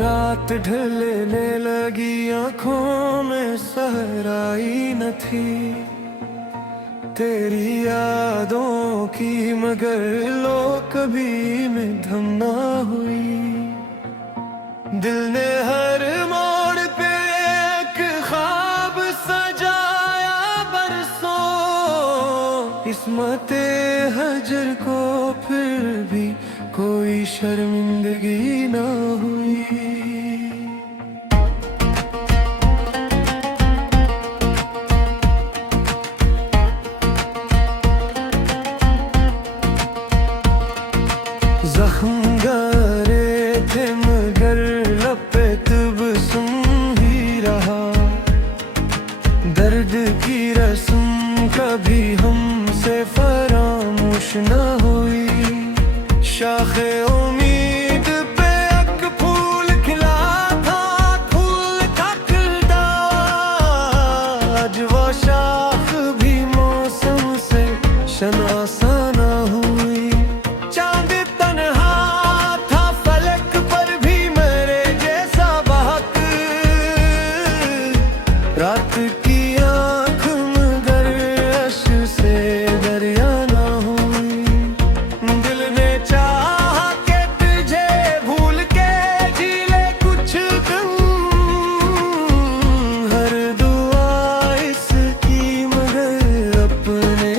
रात ढलने लगी, आंखों में सहराई न थी तेरी यादों की, मगर लो कभी में थम ना हुई। दिल ने हर मोड़ पे एक ख्वाब सजाया बरसों, किस्मते हजर को फिर भी कोई शर्मिंदगी ना हुई। जख्म गहरे थे मगर लपे तबस्सुम ही रहा, दर्द की रस्म कभी हमसे फरामोश न हुई। शाखे उम्मीद पे एक फूल खिला था, फूल था खिलता, आज वो शाख भी मौसम से शनासा न हुई। चांद तन्हा था फलक पर भी मेरे जैसा बहक, रात की आँख मगर अश से दरिया ना हुई। दिल ने चाहा कि तुझे भूल के जी ले कुछ दिन, हर दुआ इसकी मगर अपने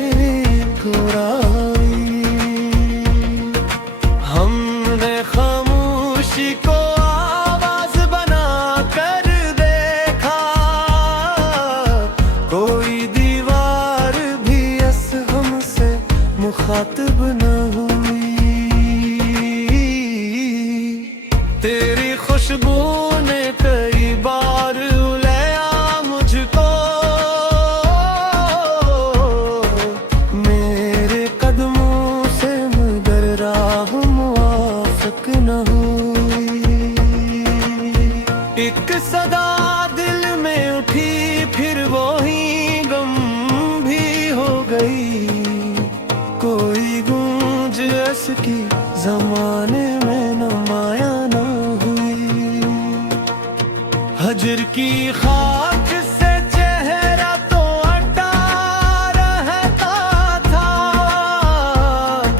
खुराई। हमने खामोशी को आवाज बना कर देखा, कोई दीवार भी अस हमसे मुखातिब न हुई। तेरी खुशबू ने कई बार उलया मुझको, मेरे कदमों से मगर राह मुवाफिक न हुई। एक सदा दिल में उठी फिर वो ही गम भी हो गई, कोई गूंज ऐसी जमाने में नुमाया न हुई। हजर की खाक से चेहरा तो अटा रहता था,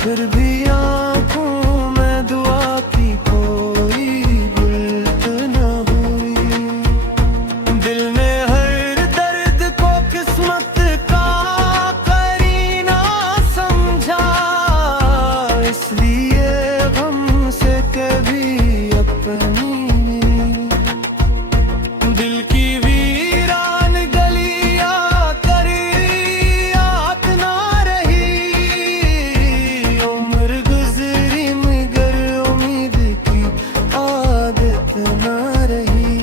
फिर भी आंखों में दुआ की कोई बुल्त न हुई। दिल ने हर दर्द को किस्मत का करीना समझा, इसलिए गम से कभी अपनी दिल की वीरान गलियां करी याद ना रही। उम्र गुजरी मगर उम्मीद की आदत ना रही।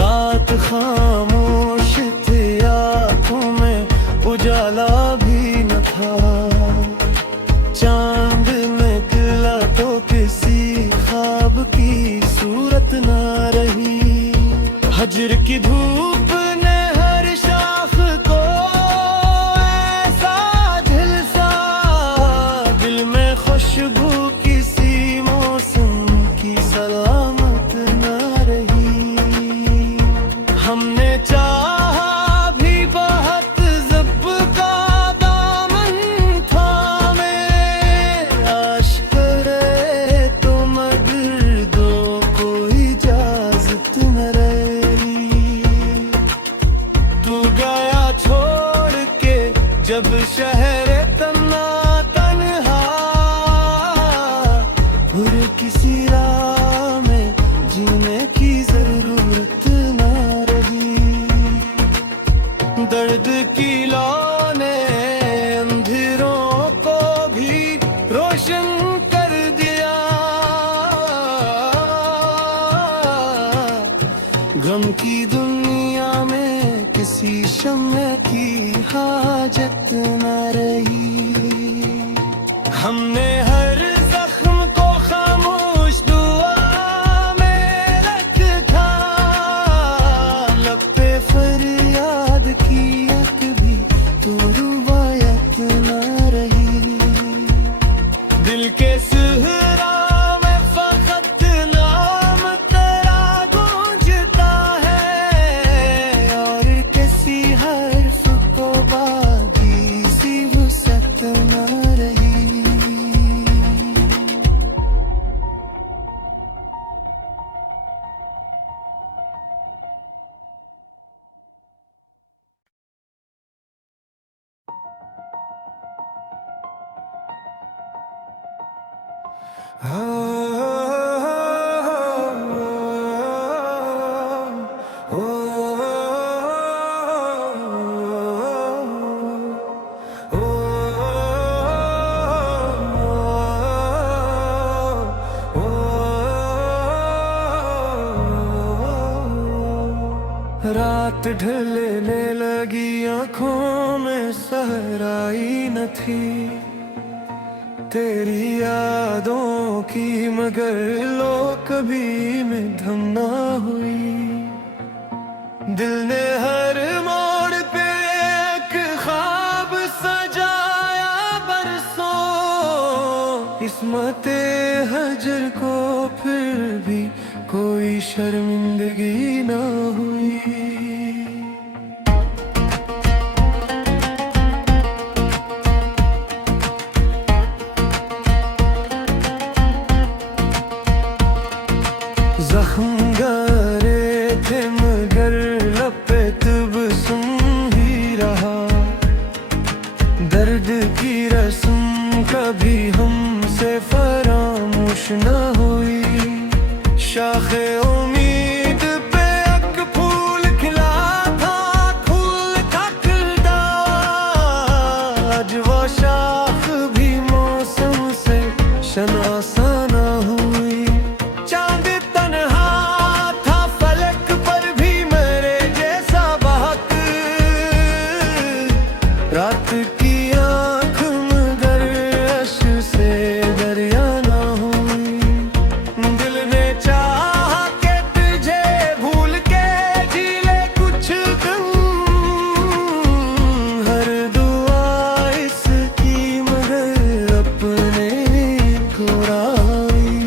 रात खामोश थी, आँखों में उजाला भी न था, चांद निकला तो किसी ख्वाब की सूरत ना रही। हजर की धूप ने हर शाख को ऐसा झिलसा, दिल में खुशबू किसी मौसम की सलामत ना रही। हमने चाहा भी बहुत ज़ब का दामन थामे, आश करे तो मगर दो कोई इजाजत न रही। तू गया छोड़ के जब शहर तना तन्हा, फिर किसी राह में जीने की जरूरत ना रही। दर्द की लौ ने अंधेरों को भी रोशन कर दिया, गम की दुनिया में किसी किसी शम्य की हाजत न रही। हमने हर जख्म को खामोश दुआ में रखा, लब पे फरियाद किया कभी तो रुबायत न रही। दिल के सहरा में फकत नाम तेरा गूंजता है, और किसी हर्फ को बागी सी वसअत न रही। रात ढलने लगी, आंखों में सहराई न थी तेरी यादों की, मगर लो कभी में धम ना हुई। दिल ने हर मोड़ पे एक ख्वाब सजाया बरसों, इस्मते हजर को फिर भी कोई शर्मिंदगी ना हुई। जख्म गहरे थे मगर लब पे तबस्सुम ही रहा, दर्द की रस्म कभी हमसे फरामोश न हुई। शाखे उम्मीद पे एक फूल खिला था, फूल था खिलता, आज वो शाख भी मौसम से शनासा न हुई। चांद तन्हा था फलक पर भी मेरे जैसा बहक, रात की आँख मगर अश्क से दरिया ना हुई। दिल ने चाहा कि तुझे भूल के जी ले कुछ गम, हर दुआ इसकी मगर अपने घुराई।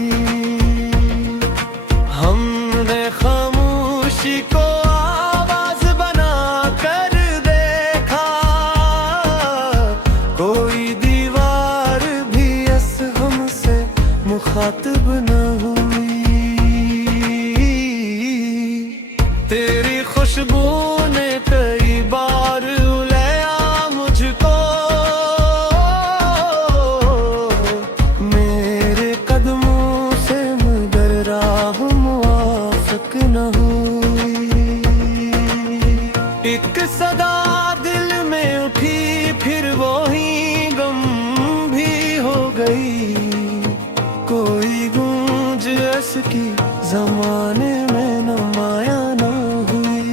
हमने खामोशी को आवाज बना कर देखा, कोई दीवार भी अस हमसे मुखातिब न हुई। तेरी खुशबू ने कई बार रुलाया मुझको, मेरे कदमों से मगर राह मुवाफिक न हुई। एक सदा दिल में उठी फिर वो ही गम भी हो गई, कोई गूंज ऐसी जमाने में नुमाया न हुई।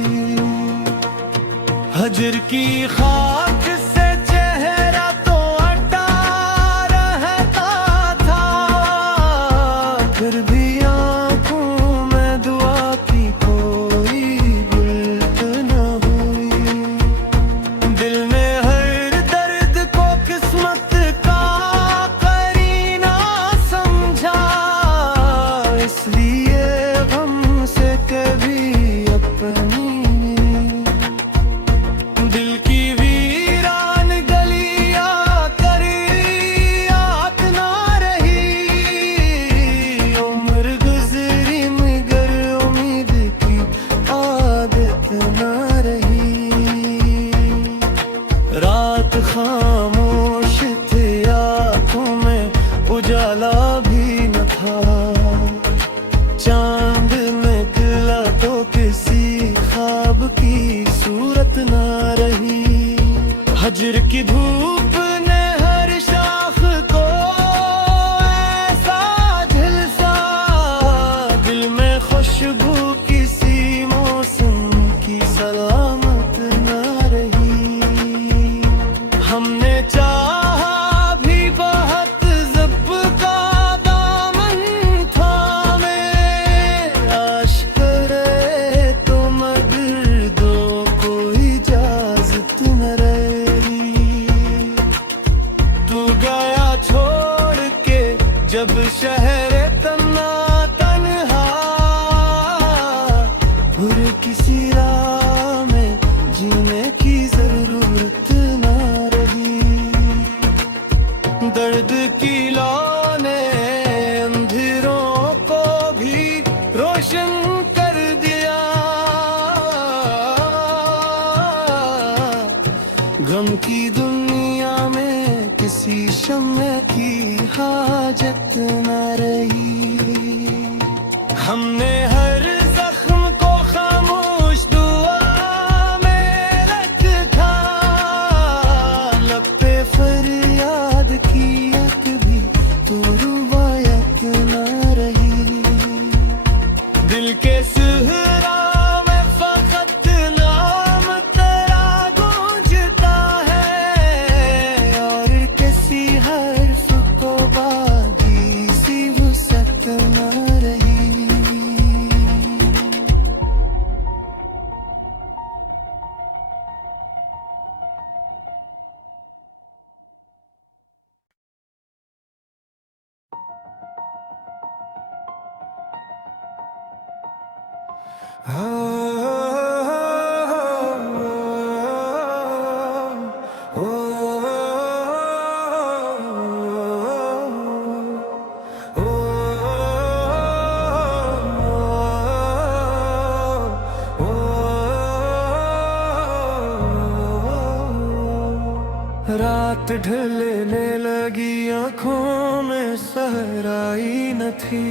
हजर की खाक से चेहरा तो अटा रहता था, फिर भी आंखों में दुआ की कोई बुल्त न हुई। गम की दुनिया में किसी शम्मे की हाजत न रही। हमने हर जख्म को खामोश दुआ में रखा, लब पे फरियाद की एक भी तो रुबायत न रही। दिल के सहरा में फकत नाम तेरा गूंजता है, और किसी हर्फ को बागी सी वसअत न रही। रात ढलने लगी, आंखों में सहराई न थी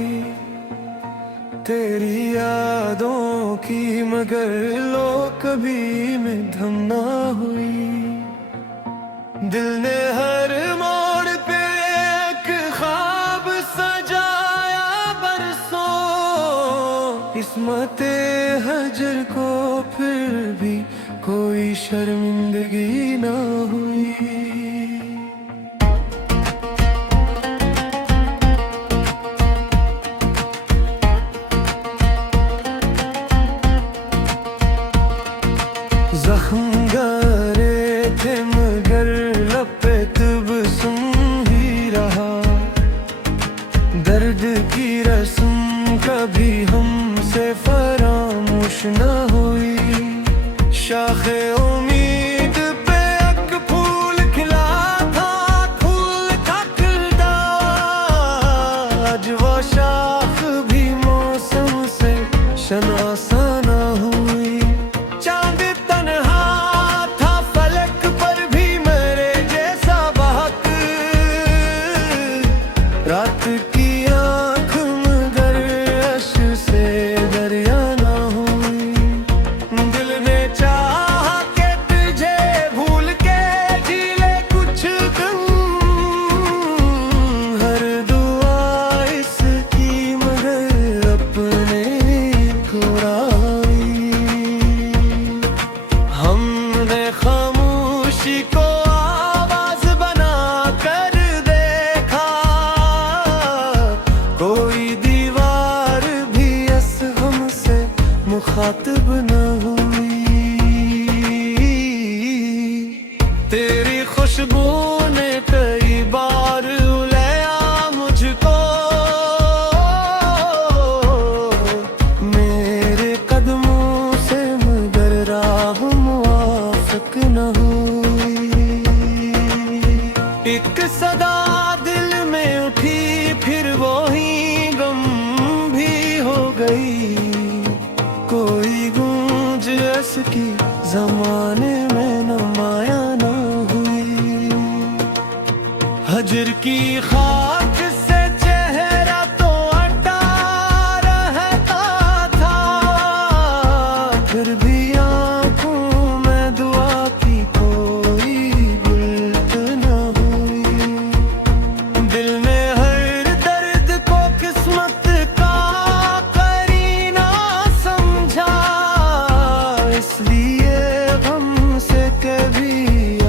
तेरी यादों की, मगर लो कभी में धम ना हुई। दिल ने हर मोड़ पे एक ख्वाब सजाया बरसों, इस्मते हजर को फिर भी कोई शर्मिंदगी ना हुई। जख्म गहरे थे मगर लब पे तबस्सुम ही रहा, दर्द की रस्म कभी हमसे फरामोश न हुई। शाखे उम्मीद पे एक फूल खिला था, फूल का खिलता आज वो शाख भी मौसम से शनासा न हुई। चांद तन्हा था फलक पर भी मेरे जैसा बहक, रात की आँख मगर अश्क से दरिया ना हुई। दिल ने चाहा कि तुझे भूल के जी ले कुछ दिन, हर दुआ इसकी मगर अपने कुराई। हमने खामोशी को आवाज बना कर देखा, कोई दीवार भी अस हमसे मुखातिब न हुई। तेरी खुशबू ने कई बार उलया मुझको, मेरे कदमों से मगर राह मुवाफिक न हुई। एक सदा दिल में उठी फिर वो ही गम भी हो गई, कोई गूंज ऐसी जमाने में नुमाया न हुई। हजर की खाक से चेहरा तो अटा रहता था, फिर भी आंखों में दुआ की कोई बुल्त न हुई। दिल ने हर दर्द को किस्मत का करीना समझा, इसलिए गम से कभी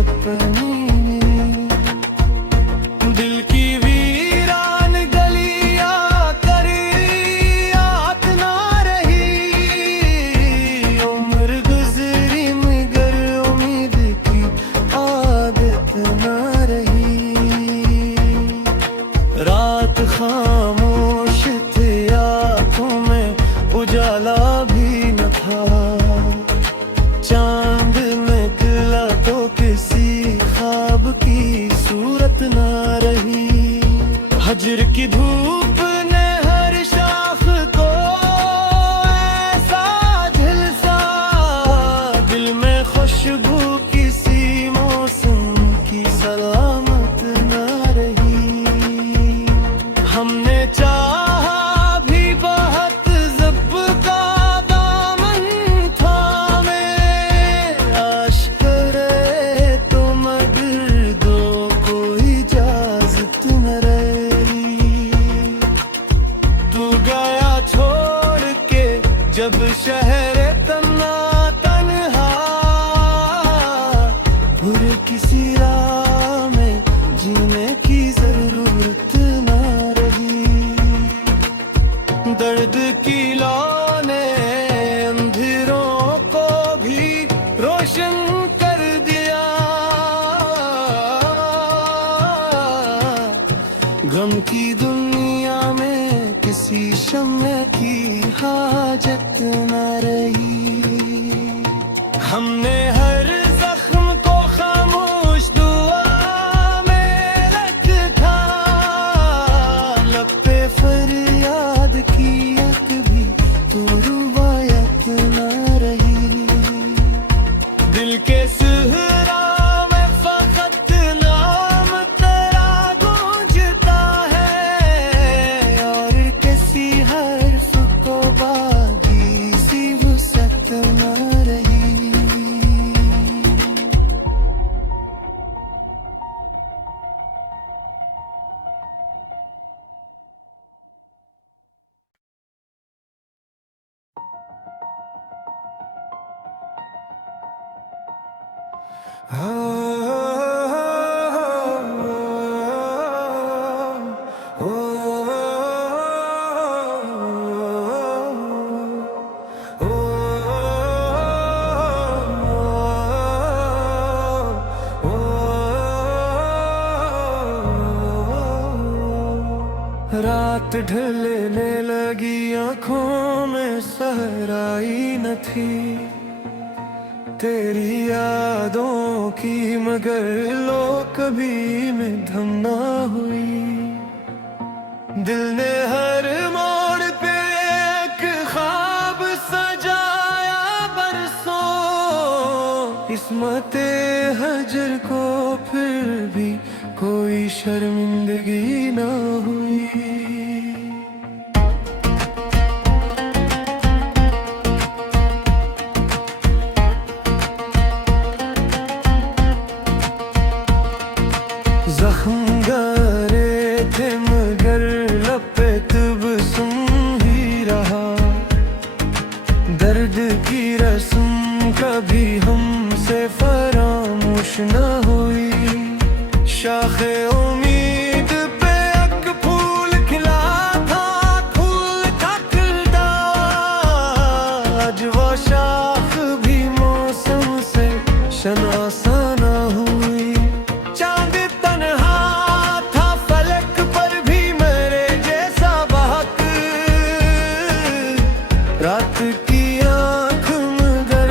अपनी दिल की वीरान गलियां करी याद ना रही। उम्र गुजरी मगर उम्मीद की आदत ना रही। रात खामोश थी, आंखों में उजाला भी न था, चांद निकला तो किसी ख्वाब की सूरत ना रही। हजर की धूप ने हर शाख को ऐसा झुलसा, दिल में खुशबू किसी मौसम जब शहर तना तन्हा और किसी राह में जीने की जरूरत ना रही। दर्द की लौ ने अंधेरों को भी रोशन कर दिया। गम की दुनिया में किसी शम्य की हाजत न रही। हमने हर जख्म को खामोश दुआ में रखा, लब पे फरियाद की एक भी तो रुबायत न रही। दिल के सहरा में फकत नाम तेरा गूंजता है, और किसी हर्फ को बागी सी वसत न रही। रात ढलने लगी, आंखों में सहराई न थी तेरी यादों की, मगर लो कभी में धम ना हुई। दिल ने हर मोड़ पे एक ख्वाब सजाया बरसों, इस्मते हजर को फिर भी कोई शर्मिंदगी ना हुई। जख्म गहरे थे मगर लपे तबस्सुम ही रहा। दर्द की रस्म कभी हमसे फरामोश न हुई। शाखे उम्मीद पे एक फूल खिला था, फूल था खिलता, आज वो शाख भी मौसम से शनासा न हुई। चांद तन्हा था फलक पर भी मेरे जैसा बहक, रात की आँख मगर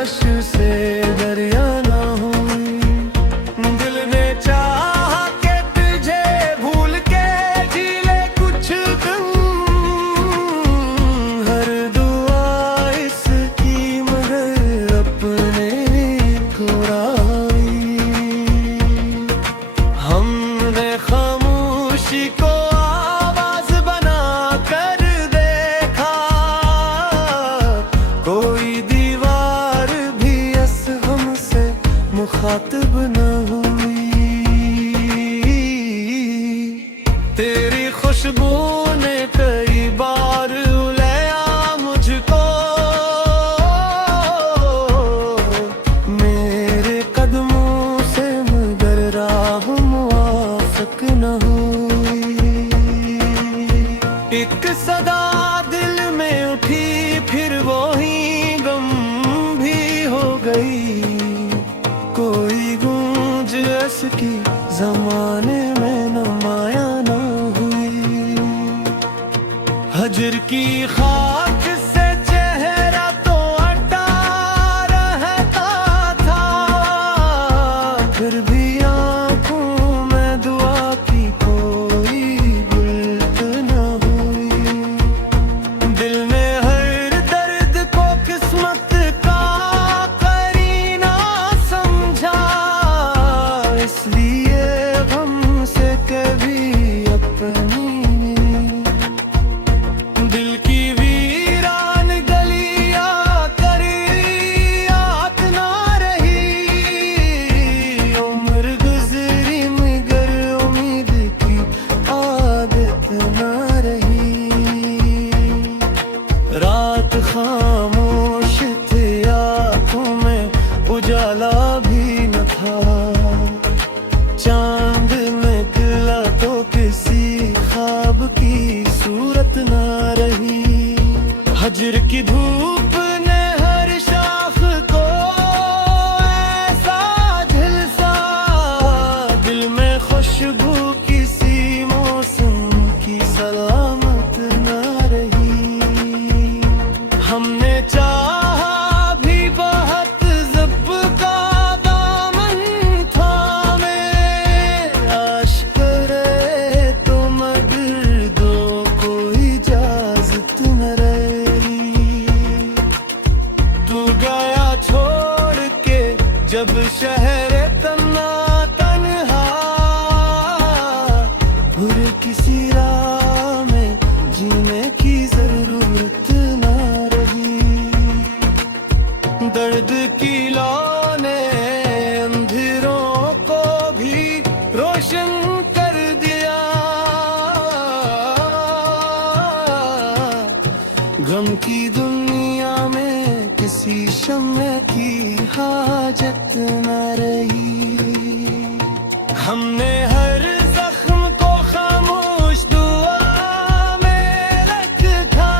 अश से दरिया ना हुई। दिल ने चाहा कि तुझे भूल के जी ले कुछ दिन, हर दुआ इसकी मगर अपने घुराई। हमने खामोशी को आवाज बना कर देखा, कोई दीवार भी अस हमसे मुखातिब न हुई। तेरी खुशबू ने कई बार रुलाया मुझको, मेरे कदमों से मगर राह मुआफिक न हुई। एक सदा दिल में उठी फिर वो ही गम भी हो गई, कोई गुम खामोश थे, आंखों में उजाला भी न था। चांद निकला तो किसी ख्वाब की सूरत न रही। हजर की धूप ने हर शाख को ऐसा झुलसा, दिल में खुशबू किसी मौसम की सलामत न रही। हमने चाहा भी बहुत, ज़ब का दामन थामे, आशिक़ करे तो मगर दो कोई इजाज़त न रही। तू गया छोड़ के जब शहर तना तन्हा, भूल किसी राह में जीने की जरूरत न रही। दर्द की लौ ने अंधेरों को भी रोशन कर दिया। गम की दुनिया में किसी शम्मे की हाजत न रही। हमने हर जख्म को खामोश दुआ में रखा,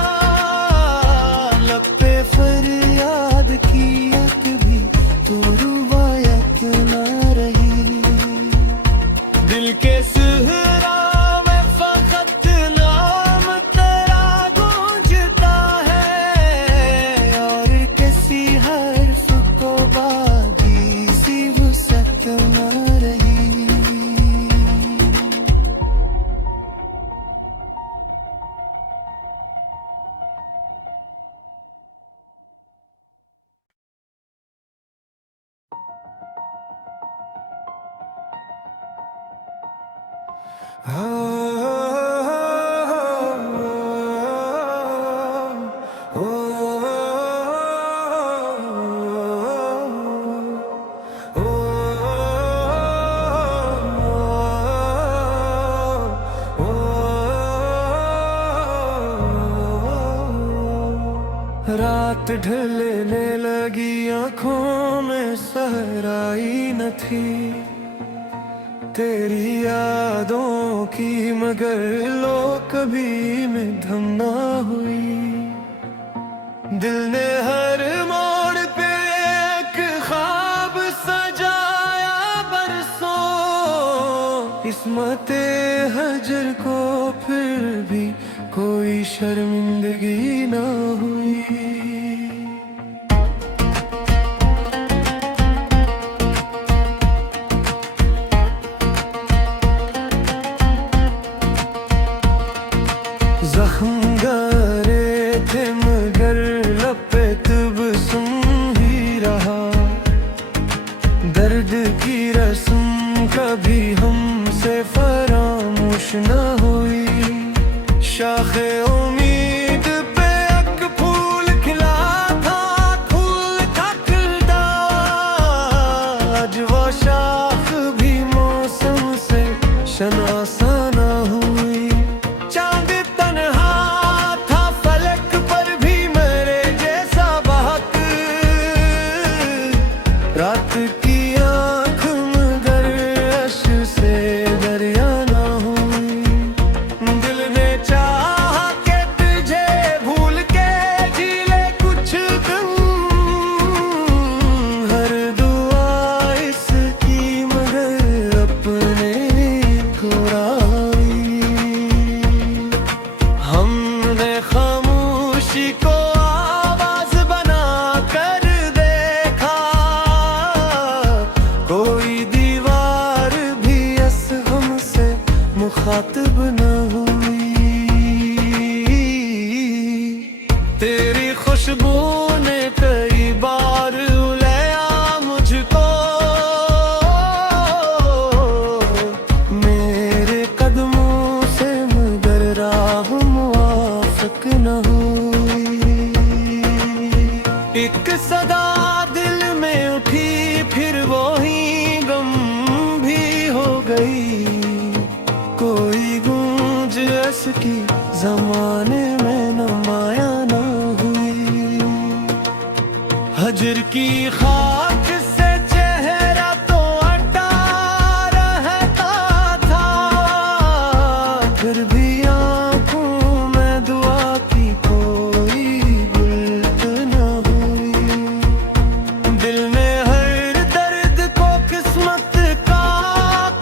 लब पे फरियाद किया कभी तो रुबायत न रही। दिल के सहरा में फकत नाम तेरा गूंजता है, और किसी हर्फ को बाकी सी वसअत न रही। रात ढलने लगी, आंखों में सहराई न थी तेरी यादों की, मगर लो कभी में धम ना हुई। दिल ने हर मोड़ पे एक ख्वाब सजाया बरसों, इस्मते हजर को फिर भी कोई शर्मिंदगी ना हुई। जख्म गहरे थे मगर लब पे तबस्सुम ही रहा। दर्द की रस्म कभी हमसे फरामोश न हुई। शाखे उम्मीद पे एक फूल खिला था, फूल था खिलता, आज वो शाख भी मौसम से शनासा न हुई। चांद तन्हा था फलक पर भी मेरे जैसा बहक, रात की आँख मगर अश्क से दरिया ना हुई। दिल ने चाहा के तुझे भूल के जी ले कुछ गम, हर दुआ इसकी मगर अपने घुराई। हमने खामोशी को आवाज बना कर देखा, कोई दीवार भी अस हमसे मुखातिब न हुई। तेरी खुशबू ने कई बार उलया मुझको, मेरे कदमों से मगर राह मुवाफिक न हुई। एक सदा दिल में उठी फिर वो ही गम भी हो गई। कोई गूंज ऐसी की जमाने में न माया न हुई। हजर की खाक से चेहरा तो अटा रहता था, फिर भी आंखों में दुआ की कोई बुल्त न हुई। दिल ने हर दर्द को किस्मत का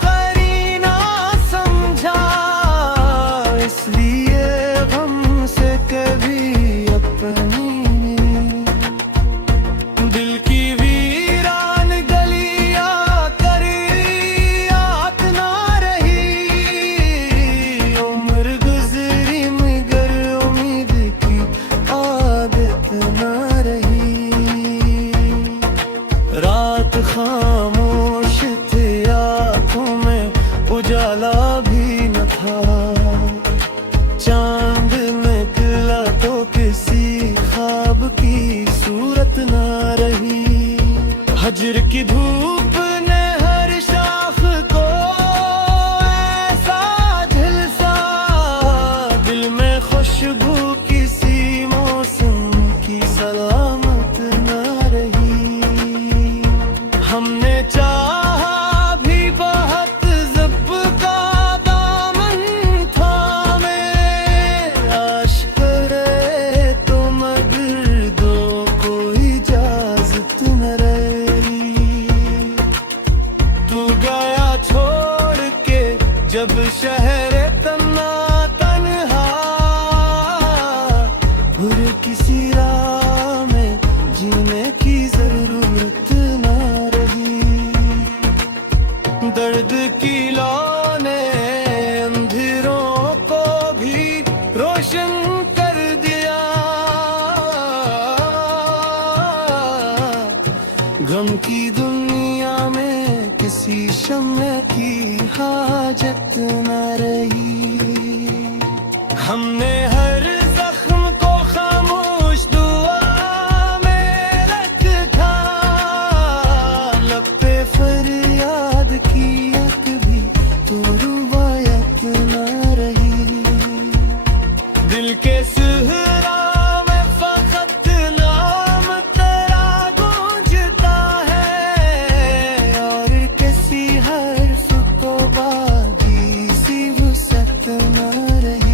करीना समझा, इसलिए गम से कभी अपनी दिल की वीरान गलियां करी याद ना रही। उम्र गुजरी मगर उम्मीद की आदत ना रही। रात खामोश थी, आंखों में उजाला भी न था। चांद निकला तो किसी ख्वाब की सूरत ना रही। हजर की धूप ने हर शाख को ऐसा झुलसा, दिल में खुशबू किसी मौसम की सलामत ना रही। हमने चाहा भी बहुत ज़ब का दामन थामे, आश करे तो मगर दो कोई इजाज़त न रही। तू गया छोड़ के जब शहर तना तन्हा, बुरे किसी राह में जीने की जरूरत ना रही। दर्द की लौ ने अंधेरों को भी रोशन कर दिया। गम की दुनिया में किसी शम्मे की हाजत न रही। हमने हर जख्म को खामोश दुआ में रखा, लब पे फरियाद की कभी तो रुबायत न रही। दिल के सहरा में फकत नाम तेरा गूंजता है, और किसी हर्फ को बागी सी वसत न रही।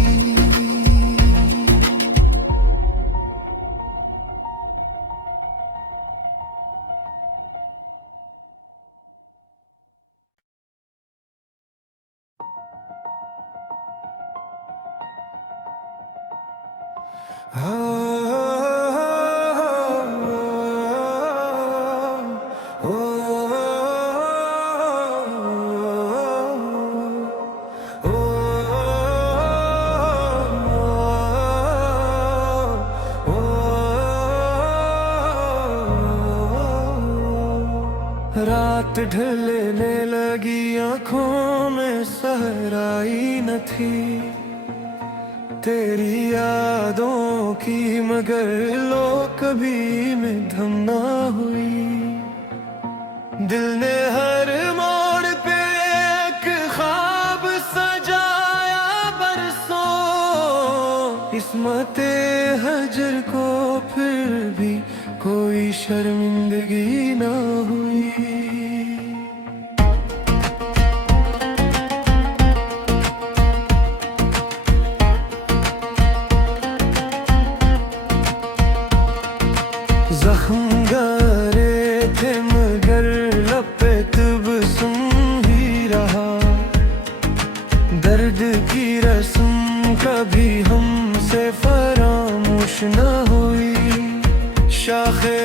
रात ढलने लगी, आंखों में सहराई न थी तेरी यादों की, मगर लो कभी में धम ना हुई। दिल ने हर मोड़ पे एक ख्वाब सजाया बरसों, इस्मते हजर को फिर भी कोई शर्मिंदगी ना हुई। जख्म गहरे थे मगर लपे तबस्सुम ही रहा। दर्द की रस्म कभी हमसे फरामोश न हुई। शाखे